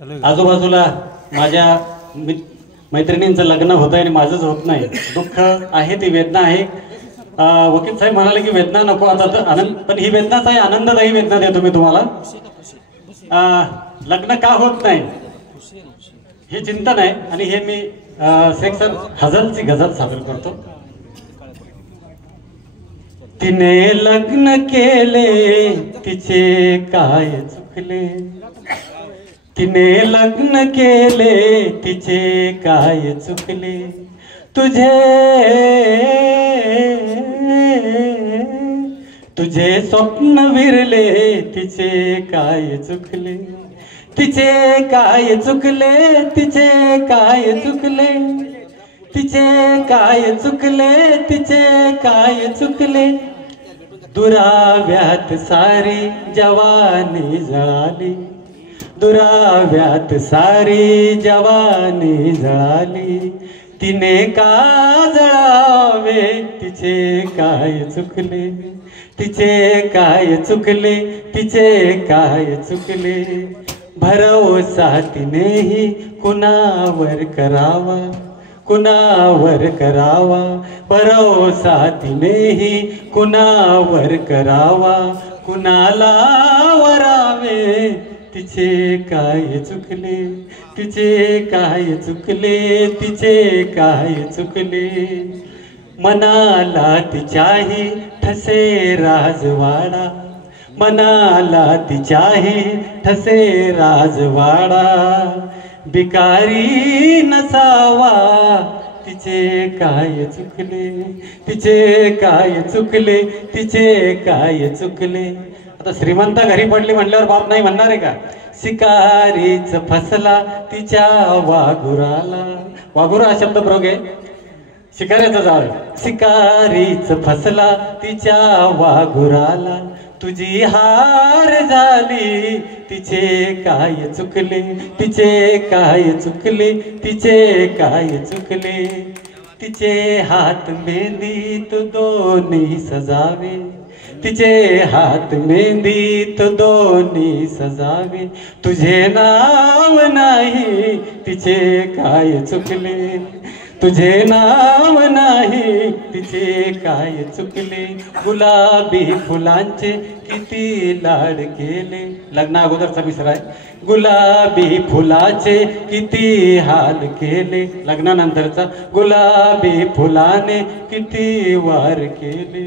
आजूबाजूला माझ्या मैत्रिणींचं लग्न होतंय आणि माझंच होत नाही, दुःख आहे, ती वेदना आहे। वकील साहेब म्हणाले की वेदना नको आता तर आनंद, पण ही वेदनाच आहे, आनंददायी वेदना देतो मी तुम्हाला। लग्न का होत नाही हे चिंतन आहे आणि हे मी सेक्शन हजलची गझल सादर करतो। तिने लग्न केले तिचे काय चुकले, तिने लग्न केले तिचे काय चुकले, तुझे तुझे स्वप्न विरले तिचे काय चुकले, तिचे काय चुकले, तिचे काय चुकले, तिचे काय चुकले, तिचे काय चुकले, दुराव्यात सारी जवानी जळाली, दुराव्यात सारी जवानी जळाली, तिने का जळावे, तिचे काय चुकले, तिचे काय चुकले, तिचे काय चुकले, भरवसा तिनेही कुणावर करावा, कुणावर करावा, भरवसा तिनेही कुणावर करावा, कुणाला वरावे, तिचे काय चुकले, तिचे काय चुकले, तिचे काय चुकले, मनाला तिच्याही ठसे राजवाडा, मनाला तिच्याही ठसे राजवाडा, भिकारी नसावा, तिचे काय चुकले, तिचे काय चुकले, तिचे काय चुकले। आता श्रीमंत घरी पडली म्हणल्यावर बाप नाही म्हणणार आहे का? शिकारीच फसला तिच्या वाघुराला, वाघुरा हा शब्द प्रयोग आहे, शिकाऱ्याचा जाळ, शिकारीच फसला तिच्या वाघुराला, तुझी हार झाली, तिचे काय चुकले, तिचे काय चुकले, तिचे काय चुकले, तिचे हात मेहंदीत दोन्ही सजावे, तिचे हात मेहंदीत दोन्ही सजावे, तुझे नाव नाही, तिचे काय चुकले, तुझे नाव नाही, तिचे काय चुकले, गुलाबी फुलांचे किती लाड केले, लग्ना अगोदरचा विसर आहे, गुलाबी फुलाचे किती हाल केले, लग्नानंतरचा, गुलाबी फुलाने किती वार केले,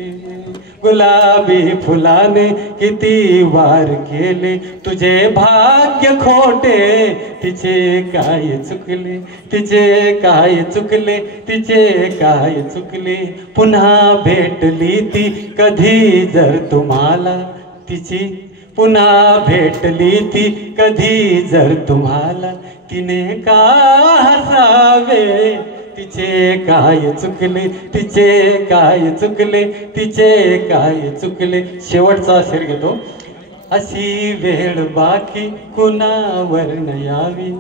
गुलाबी फुलाने किती वार केले, तुझे भाग्य खोटे, तिचे काय चुकले, तिचे काय चुकले, तिचे काय चुकले, पुन्हा भेटली ती कधी जर तुम्हाला, तिची पुन्हा भेटली ती कधी जर तुम्हाला, तिने का हसावे, तिचे काय चुकले, तिचे काय चुकले, तिचे काय चुकले। शेवटचा शेर घेतो, अशी वेळ बाकी कुणावर न यावी,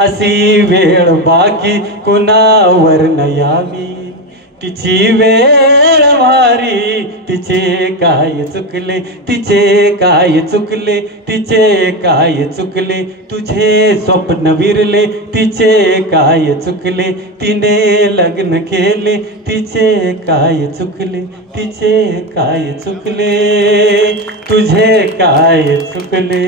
अशी वेळ बाकी कुणावर न यावी, तिची वेळ भारी, तिचे काय चुकले, तिचे काय चुकले, तिचे काय चुकले, तुझे स्वप्न विरले, तिचे काय चुकले, तिने लग्न केले, तिचे काय चुकले, तिचे काय चुकले, तुझे काय चुकले।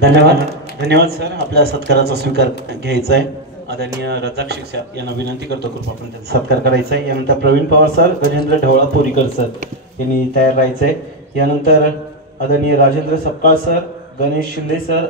धन्यवाद, धन्यवाद सर। आपल्या सत्काराचा स्वीकार घ्यायचा आहे, आदरणीय रजाक शिक्षक यांना विनंती करतो कृपा आपण त्यांचा सत्कार करायचा आहे। यानंतर प्रवीण पवार सर, गजेंद्र ढवळा पोरीकर सर यांनी तयार राहायचं आहे। यानंतर आदरणीय राजेंद्र सपकाळ सर, गणेश शिंदे सर,